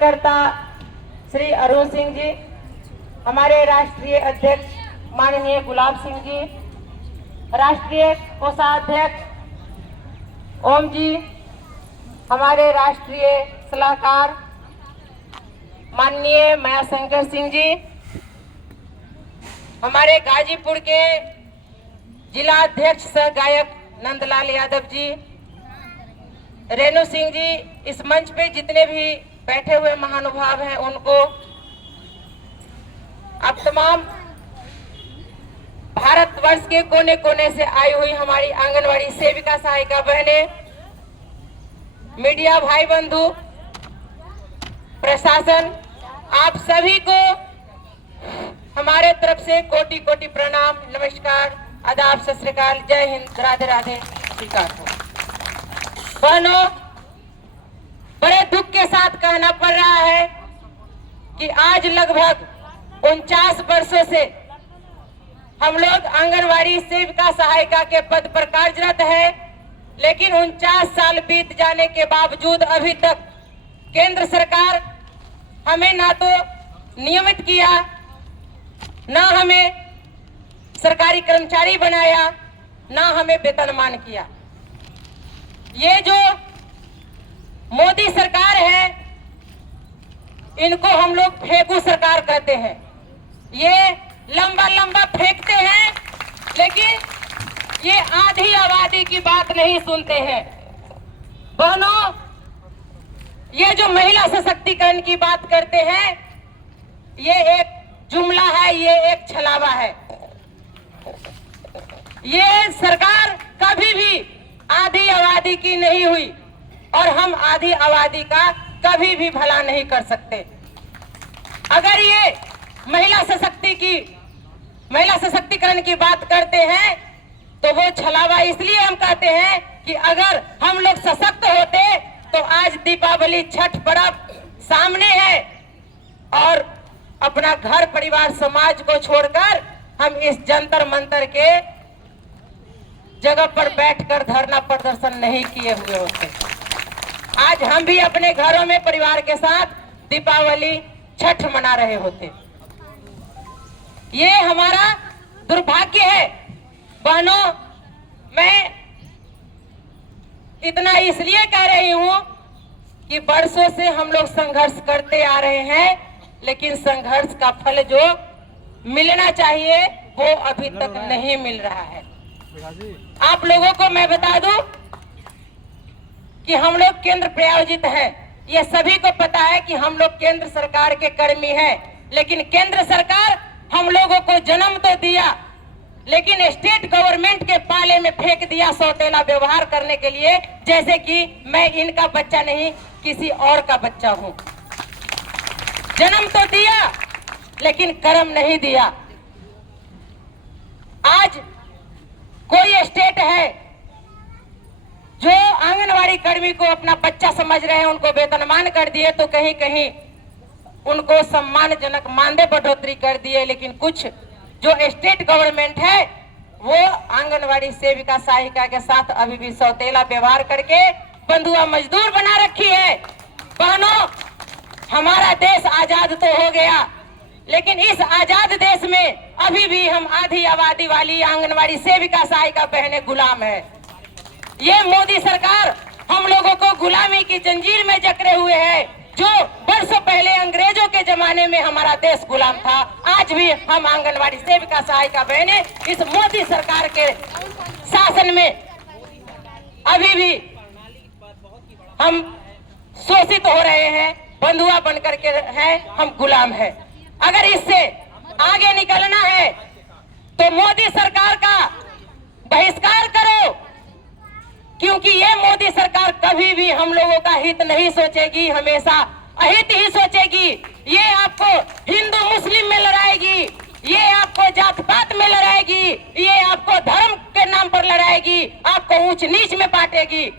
समन्वयकर्ता श्री अरुण सिंह जी, हमारे राष्ट्रीय अध्यक्ष माननीय गुलाब सिंह जी, राष्ट्रीय कोषाध्यक्ष ओम जी, हमारे राष्ट्रीय सलाहकार माननीय मायाशंकर सिंह जी, हमारे गाजीपुर के जिला अध्यक्ष सह गायक नंदलाल यादव जी, रेणु सिंह जी, इस मंच पे जितने भी बैठे हुए महानुभाव हैं उनको, आप तमाम भारतवर्ष के कोने कोने से आई हुई हमारी आंगनवाड़ी सेविका सहायिका बहनें, मीडिया भाई बंधु, प्रशासन, आप सभी को हमारे तरफ से कोटि कोटि प्रणाम, नमस्कार, आदाब, सत श्री अकाल, जय हिंद, राधे राधे, स्वीकार हो। बहनों, बड़े दुख के साथ कहना पड़ रहा है कि आज लगभग 49 वर्षों से हम लोग आंगनवाड़ी सेविका सहायिका के पद पर कार्यरत है, लेकिन 49 साल बीत जाने के बावजूद अभी तक केंद्र सरकार हमें ना तो नियमित किया, ना हमें सरकारी कर्मचारी बनाया, ना हमें वेतनमान किया। ये जो मोदी सरकार है, इनको हम लोग फेंकू सरकार कहते हैं। ये लंबा लंबा फेंकते हैं, लेकिन ये आधी आबादी की बात नहीं सुनते हैं। बहनों, ये जो महिला सशक्तिकरण की बात करते हैं, ये एक जुमला है, ये एक छलावा है। ये सरकार कभी भी आधी आबादी की नहीं हुई और हम आधी आबादी का कभी भी भला नहीं कर सकते। अगर ये महिला सशक्तिकरण की बात करते हैं तो वो छलावा इसलिए हम कहते हैं कि अगर हम लोग सशक्त होते तो आज दीपावली, छठ पर्व सामने है और अपना घर परिवार समाज को छोड़कर हम इस जंतर मंतर के जगह पर बैठकर धरना प्रदर्शन नहीं किए हुए होते। आज हम भी अपने घरों में परिवार के साथ दीपावली, छठ मना रहे होते। ये हमारा दुर्भाग्य है। बहनों, मैं इतना इसलिए कह रही हूं कि वर्षों से हम लोग संघर्ष करते आ रहे हैं, लेकिन संघर्ष का फल जो मिलना चाहिए वो अभी तक नहीं मिल रहा है। आप लोगों को मैं बता दूं कि हम लोग केंद्र प्रायोजित हैं। ये सभी को पता है कि हम लोग केंद्र सरकार के कर्मी हैं, लेकिन केंद्र सरकार हम लोगों को जन्म तो दिया, लेकिन स्टेट गवर्नमेंट के पाले में फेंक दिया सौतेला व्यवहार करने के लिए, जैसे कि मैं इनका बच्चा नहीं किसी और का बच्चा हूं। जन्म तो दिया लेकिन कर्म नहीं दिया। आज कोई स्टेट है जो आंगनवाड़ी कर्मी को अपना बच्चा समझ रहे हैं, उनको वेतनमान कर दिए, तो कहीं कहीं उनको सम्मानजनक मानदेय बढ़ोतरी कर दिए, लेकिन कुछ जो स्टेट गवर्नमेंट है वो आंगनवाड़ी सेविका सहायिका के साथ अभी भी सौतेला व्यवहार करके बंधुआ मजदूर बना रखी है। बहनों, हमारा देश आजाद तो हो गया, लेकिन इस आजाद देश में अभी भी हम आधी आबादी वाली आंगनवाड़ी सेविका सहायिका बहनें गुलाम है। ये मोदी सरकार हम लोगों को गुलामी की जंजीर में जकड़े हुए है। जो वर्षों पहले अंग्रेजों के जमाने में हमारा देश गुलाम था, आज भी हम आंगनवाड़ी सेविका सहायिका बहनें इस मोदी सरकार के शासन में अभी भी हम शोषित हो रहे हैं, बंधुआ बनकर के हैं, हम गुलाम हैं। अगर इससे आगे निकलना है तो मोदी सरकार का बहिष्कार करो, क्योंकि ये मोदी सरकार कभी भी हम लोगों का हित नहीं सोचेगी, हमेशा अहित ही सोचेगी। ये आपको हिंदू मुस्लिम में लड़ाएगी, ये आपको जात पात में लड़ाएगी, ये आपको धर्म के नाम पर लड़ाएगी, आपको ऊंच नीच में बांटेगी।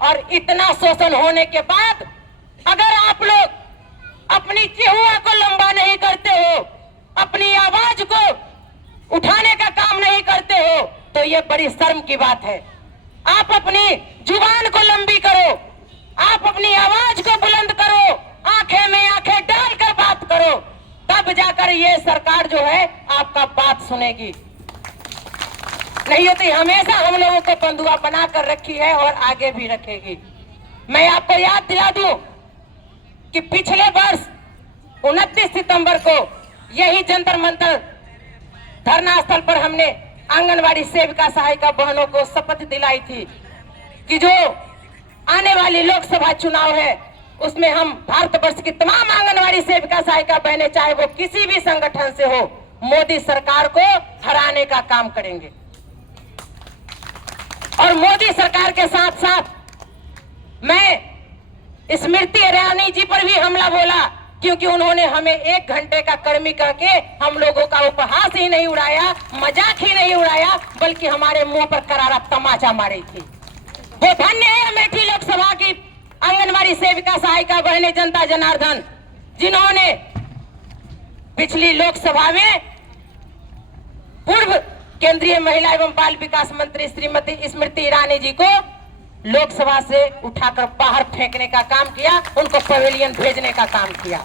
और इतना शोषण होने के बाद अगर आप लोग अपनी चिहुआ को लंबा नहीं करते हो, अपनी आवाज को उठाने का काम नहीं करते हो, तो ये बड़ी शर्म की बात है। आप अपनी जुबान को लंबी करो, आप अपनी आवाज को बुलंद करो, आंखें में ये सरकार जो है आपका बात सुनेगी। नहीं होती, हमेशा हम लोगों को बंधुआ बना कर रखी है और आगे भी रखेगी। मैं आपको याद दिला दूं कि पिछले वर्ष 29 सितंबर को यही जंतर मंतर धरना स्थल पर हमने आंगनवाड़ी सेविका सहायिका बहनों को शपथ दिलाई थी कि जो आने वाली लोकसभा चुनाव है उसमें हम भारतवर्ष की तमाम आंगनवाड़ी सेविका सहायिका बहनें, चाहे वो किसी भी संगठन से हो, मोदी सरकार को हराने का काम करेंगे। और मोदी सरकार के साथ साथ मैं स्मृति ईरानी जी पर भी हमला बोला, क्योंकि उन्होंने हमें 1 घंटे का कर्मी करके हम लोगों का उपहास ही नहीं उड़ाया, मजाक ही नहीं उड़ाया, बल्कि हमारे मुंह पर करारा तमाचा मारी थी। वो धन्य है अमेठी लोकसभा की आंगनवाड़ी सेविका सहायिका बहने जनता जनार्दन, जिन्होंने पिछली लोकसभा में पूर्व केंद्रीय महिला एवं बाल विकास मंत्री श्रीमती स्मृति ईरानी जी को लोकसभा से उठाकर बाहर फेंकने का काम किया, उनको पवेलियन भेजने का काम किया।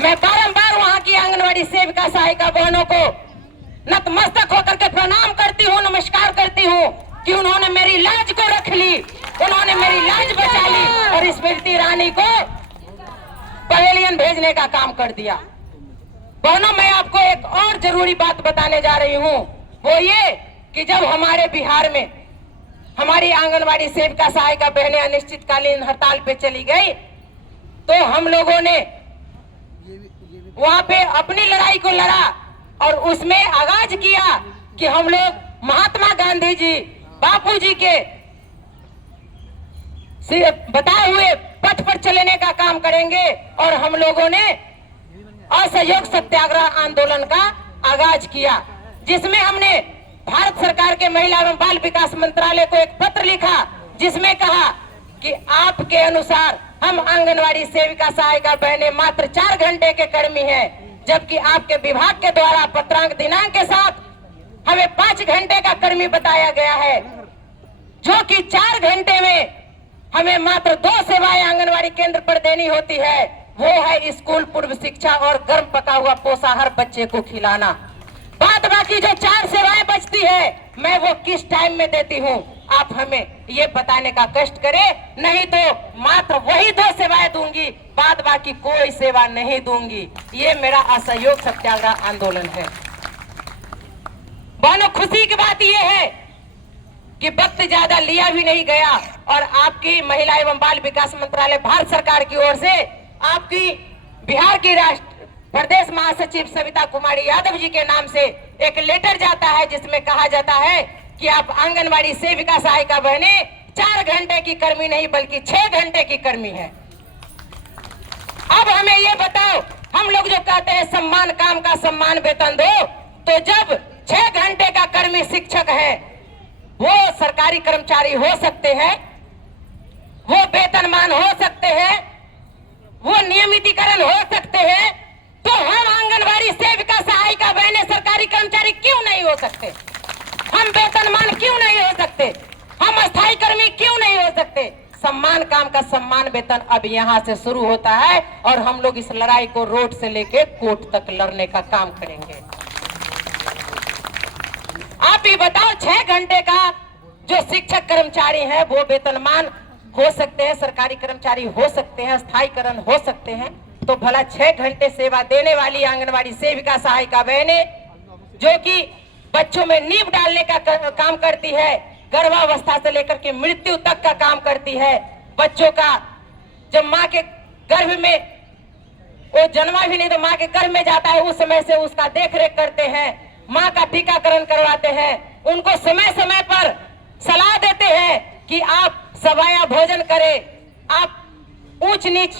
मैं बारंबार वहां की आंगनवाड़ी सेविका सहायिका बहनों को नतमस्तक होकर के प्रणाम करती हूँ, नमस्कार करती हूँ कि उन्होंने मेरी लाज को रख ली, उन्होंने मेरी लाज बचा ली और स्मृति ईरानी को पवेलियन भेजने का काम कर दिया। बहनों, मैं आपको एक और जरूरी बात बताने जा रही हूँ, वो ये कि जब हमारे बिहार में हमारी आंगनवाड़ी सेविका सहायिका बहनें अनिश्चितकालीन हड़ताल पे चली गई, तो हम लोगों ने वहां पे अपनी लड़ाई को लड़ा और उसमें आगाज किया कि हम लोग महात्मा गांधी जी, बापू जी के बताए हुए पथ पर चलने का काम करेंगे। और हम लोगों ने असहयोग सत्याग्रह आंदोलन का आगाज किया, जिसमें हमने भारत सरकार के महिला एवं बाल विकास मंत्रालय को एक पत्र लिखा, जिसमें कहा कि आपके अनुसार हम आंगनवाड़ी सेविका सहायिका बहनें मात्र 4 घंटे के कर्मी हैं, जबकि आपके विभाग के द्वारा पत्रांक दिनांक के साथ हमें 5 घंटे का कर्मी बताया गया है, जो कि 4 घंटे में हमें मात्र 2 सेवाएं आंगनवाड़ी केंद्र पर देनी होती है, वो है स्कूल पूर्व शिक्षा और गर्म पका हुआ पोषाहार बच्चे को खिलाना। बाद बाकी जो 4 सेवाएं बचती है, मैं वो किस टाइम में देती हूँ, आप हमें ये बताने का कष्ट करें, नहीं तो मात्र वही 2 सेवाएं दूंगी, बाद बाकी कोई सेवा नहीं दूंगी। ये मेरा असहयोग सत्याग्रह आंदोलन है। बहनों, खुशी की बात यह है कि वक्त ज्यादा लिया भी नहीं गया और आपकी महिला एवं बाल विकास मंत्रालय भारत सरकार की ओर से आपकी बिहार की राष्ट्र प्रदेश महासचिव सविता कुमारी यादव जी के नाम से एक लेटर जाता है, जिसमें कहा जाता है कि आप आंगनवाड़ी सेविका सहायिका बहनें 4 घंटे की कर्मी नहीं बल्कि 6 घंटे की कर्मी है। अब हमें ये बताओ, हम लोग जो कहते हैं सम्मान काम का सम्मान वेतन दो, तो जब 6 घंटे का कर्मी शिक्षक है, वो सरकारी कर्मचारी हो सकते हैं, वो वेतनमान हो सकते हैं, वो नियमितीकरण हो सकते हैं, तो हम आंगनवाड़ी सेविका सहायिका बहनें सरकारी कर्मचारी क्यों नहीं हो सकते? हम वेतनमान क्यों नहीं हो सकते? हम अस्थायी कर्मी क्यों नहीं हो सकते? सम्मान काम का सम्मान वेतन अब यहाँ से शुरू होता है और हम लोग इस लड़ाई को रोड से लेके कोर्ट तक लड़ने का काम करेंगे। आप ही बताओ, 6 घंटे का जो शिक्षक कर्मचारी है वो वेतनमान हो सकते हैं, सरकारी कर्मचारी हो सकते हैं, स्थायीकरण हो सकते हैं, तो भला 6 घंटे सेवा देने वाली आंगनवाड़ी सेविका सहायिका बहनें जो कि बच्चों में नींव डालने का काम करती है, गर्भावस्था से लेकर के मृत्यु तक का काम करती है, बच्चों का जब माँ के गर्भ में वो जन्मा भी नहीं तो माँ के गर्भ में जाता है, उस समय से उसका देख रेख करते हैं, माँ का टीकाकरण करवाते हैं, उनको समय समय पर सलाह देते हैं कि आप सवाया भोजन करें, आप ऊंच नीच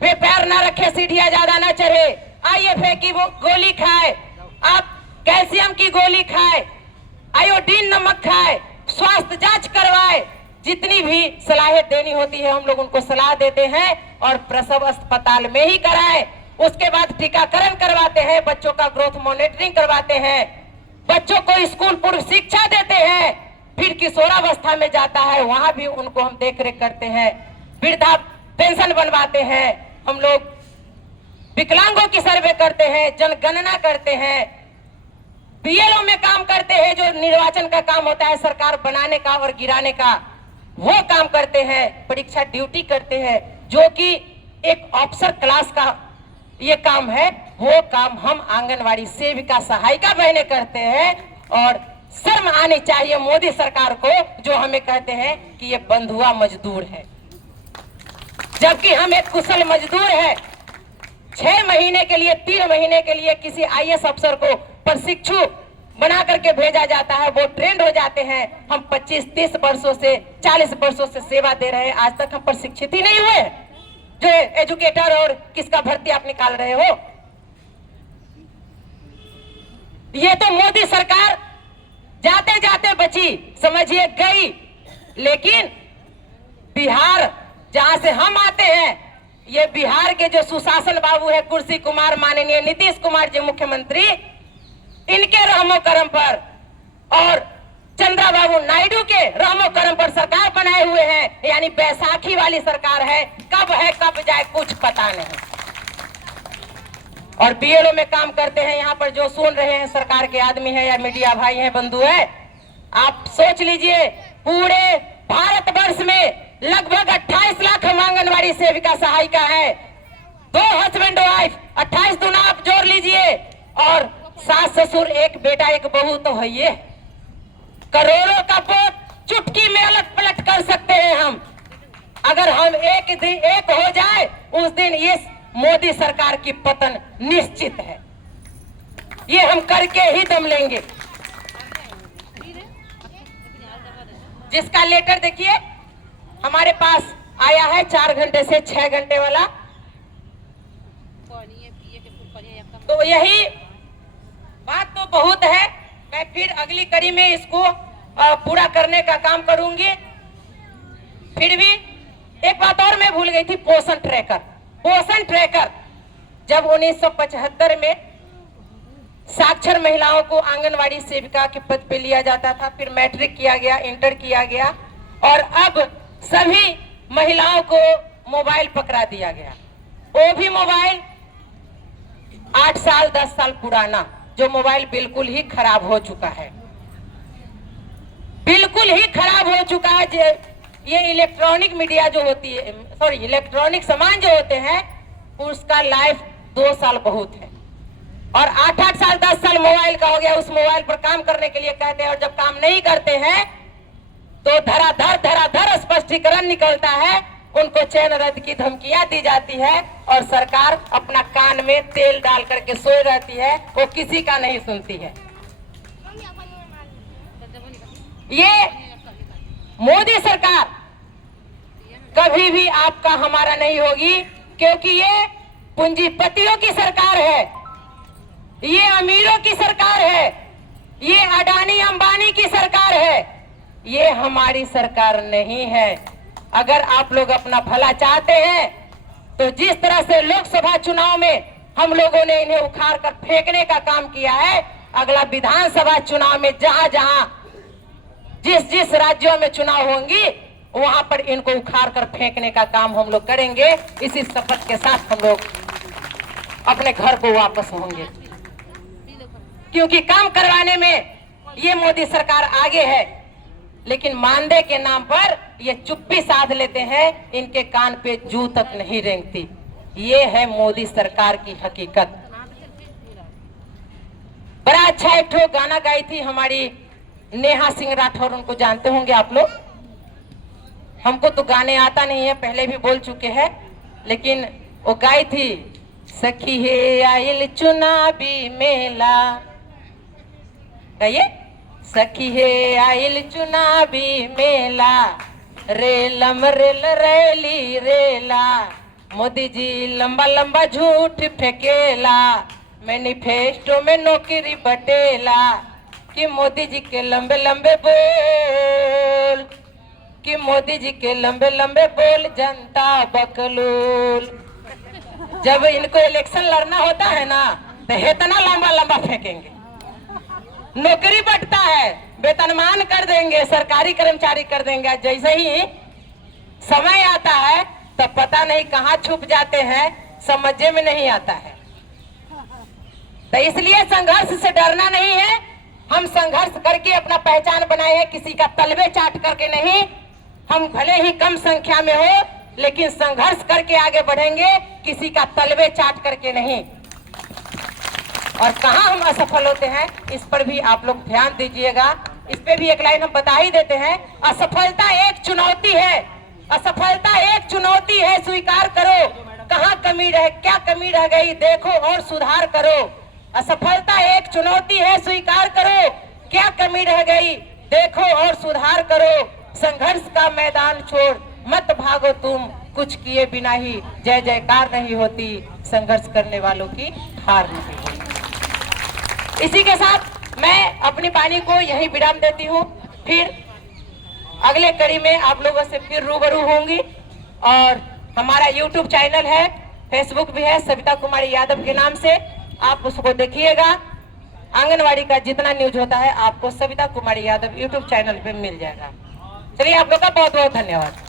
पे पैर ना रखे, सीढ़ियां ज्यादा ना चढ़े, IFA की वो गोली खाए, आप कैल्शियम की गोली खाए, आयोडीन नमक खाए, स्वास्थ्य जांच करवाए, जितनी भी सलाहें देनी होती है हम लोग उनको सलाह देते हैं और प्रसव अस्पताल में ही कराए। उसके बाद टीकाकरण करवाते हैं, बच्चों का ग्रोथ मॉनिटरिंग करवाते हैं, बच्चों को स्कूल पूर्व शिक्षा देते हैं, फिर किशोरावस्था में जाता है वहां भी उनको हम देख रेख करते हैं, वृद्धा पेंशन बनवाते हैं, हम लोग विकलांगों की सर्वे करते हैं, जनगणना करते हैं, बीएलओ में काम करते हैं, जो निर्वाचन का काम होता है सरकार बनाने का और गिराने का, वो काम करते हैं, परीक्षा ड्यूटी करते हैं, जो कि एक ऑफिसर क्लास का ये काम है। वो काम हम आंगनवाड़ी सेविका सहायिका बहनें करते हैं। और शर्म आनी चाहिए मोदी सरकार को, जो हमें कहते हैं कि ये बंधुआ मजदूर है, जबकि हम एक कुशल मजदूर है। 6 महीने के लिए, 3 महीने के लिए किसी आईएएस अफसर को प्रशिक्षु बना करके भेजा जाता है, वो ट्रेंड हो जाते हैं। हम 25-30 वर्षों से, 40 वर्षों से सेवा दे रहे हैं, आज तक हम प्रशिक्षित ही नहीं हुए। जो एजुकेटर और किसका भर्ती आप निकाल रहे हो? ये तो मोदी सरकार जाते जाते बची, समझिए गई। लेकिन बिहार जहां से हम आते हैं, ये बिहार के जो सुशासन बाबू है, कुर्सी कुमार, माननीय नीतीश कुमार जी मुख्यमंत्री, इनके रहमो करम पर और चंद्रबाबू नायडू के रहमो करम पर सरकार बनाए हुए हैं। यानी बैसाखी वाली सरकार है, कब जाए कुछ पता नहीं। और बीएलओ में काम करते हैं। यहाँ पर जो सुन रहे हैं सरकार के आदमी है या मीडिया भाई हैं, बंधु है, आप सोच लीजिए पूरे भारतवर्ष में लगभग 28 लाख हम आंगनवाड़ी सेविका सहायिका है। 2 हस्बैंड वाइफ, 28 दूना आप जोड़ लीजिए, और सास ससुर, एक बेटा एक बहू, तो है ये करोड़ों का वोट चुटकी में अलग पलट कर सकते हैं हम। अगर हम एक हो जाए, उस दिन इस मोदी सरकार की पतन निश्चित है। ये हम करके ही दम लेंगे। जिसका लेटर देखिए हमारे पास आया है 4 घंटे से 6 घंटे वाला, तो यही बात तो बहुत है। मैं फिर अगली कड़ी में इसको पूरा करने का काम करूंगी। फिर भी एक बात और मैं भूल गई थी, पोषण ट्रैकर। पोषण ट्रैकर जब 1975 में साक्षर महिलाओं को आंगनवाड़ी सेविका के पद पे लिया जाता था, फिर मैट्रिक किया गया, इंटर किया गया, और अब सभी महिलाओं को मोबाइल पकड़ा दिया गया। वो भी मोबाइल 8 साल 10 साल पुराना, जो मोबाइल बिल्कुल ही खराब हो चुका है, बिल्कुल ही खराब हो चुका है। ये इलेक्ट्रॉनिक मीडिया जो होती है, सॉरी इलेक्ट्रॉनिक सामान जो होते हैं, उसका लाइफ 2 साल बहुत है, और 8-8 साल 10 साल मोबाइल का हो गया। उस मोबाइल पर काम करने के लिए कहते हैं, और जब काम नहीं करते हैं तो धराधर स्पष्टीकरण निकलता है, उनको चैन रद्द की धमकियां दी जाती है, और सरकार अपना कान में तेल डाल करके सोई रहती है, वो किसी का नहीं सुनती है। ये मोदी सरकार कभी भी आपका हमारा नहीं होगी, क्योंकि ये पूंजीपतियों की सरकार है, ये अमीरों की सरकार है, ये अडानी अंबानी की सरकार है, ये हमारी सरकार नहीं है। अगर आप लोग अपना भला चाहते हैं तो जिस तरह से लोकसभा चुनाव में हम लोगों ने इन्हें उखाड़ कर फेंकने का काम किया है, अगला विधानसभा चुनाव में जहां जहां जिस राज्यों में चुनाव होंगी, वहां पर इनको उखाड़ कर फेंकने का काम हम लोग करेंगे। इसी शपथ के साथ हम लोग अपने घर को वापस होंगे, क्योंकि काम करवाने में ये मोदी सरकार आगे है, लेकिन मानदेय के नाम पर ये चुप्पी साध लेते हैं, इनके कान पे जू तक नहीं रेंगती। ये है मोदी सरकार की हकीकत। बड़ा अच्छा एक ठो गाना गाई थी हमारी नेहा सिंह राठौर, उनको जानते होंगे आप लोग। हमको तो गाने आता नहीं है, पहले भी बोल चुके हैं, लेकिन वो गाई थी, सखी है आइल चुनावी मेला, गाइए, सखी है आइल चुनावी मेला, रेलम रेल रैली रेला, मोदी जी लंबा लंबा झूठ फेंकेला, मैनिफेस्टो में नौकरी बटेला, कि मोदी जी के लंबे लंबे बोल, कि मोदी जी के लंबे लंबे बोल, जनता बकलूल। जब इनको इलेक्शन लड़ना होता है ना, तो इतना लंबा लंबा फेंकेंगे, नौकरी बंटता है, वेतनमान कर देंगे, सरकारी कर्मचारी कर देंगे। जैसे ही समय आता है तब पता नहीं कहाँ छुप जाते हैं, समझे में नहीं आता है। तो इसलिए संघर्ष से डरना नहीं है। हम संघर्ष करके अपना पहचान बनाए हैं, किसी का तलवे चाट करके नहीं। हम भले ही कम संख्या में हो, लेकिन संघर्ष करके आगे बढ़ेंगे, किसी का तलवे चाट करके नहीं। और कहां हम असफल होते हैं, इस पर भी आप लोग ध्यान दीजिएगा। इस पे भी एक लाइन हम बता ही देते हैं। असफलता एक चुनौती है, असफलता एक चुनौती है, स्वीकार करो। कहां कमी रह, क्या कमी रह गई देखो और सुधार करो। असफलता एक चुनौती है, स्वीकार करो। क्या कमी रह गई देखो और सुधार करो। संघर्ष का मैदान छोड़ मत भागो तुम, कुछ किए बिना ही जय जयकार नहीं होती। संघर्ष करने वालों की हार नहीं होती। इसी के साथ मैं अपनी वाणी को यही विराम देती हूँ। फिर अगले कड़ी में आप लोगों से फिर रूबरू होंगी। और हमारा YouTube चैनल है, फेसबुक भी है, सविता कुमारी यादव के नाम से। आप उसको देखिएगा। आंगनवाड़ी का जितना न्यूज होता है आपको सविता कुमारी यादव YouTube चैनल पे मिल जाएगा। चलिए, आप लोग का बहुत बहुत धन्यवाद।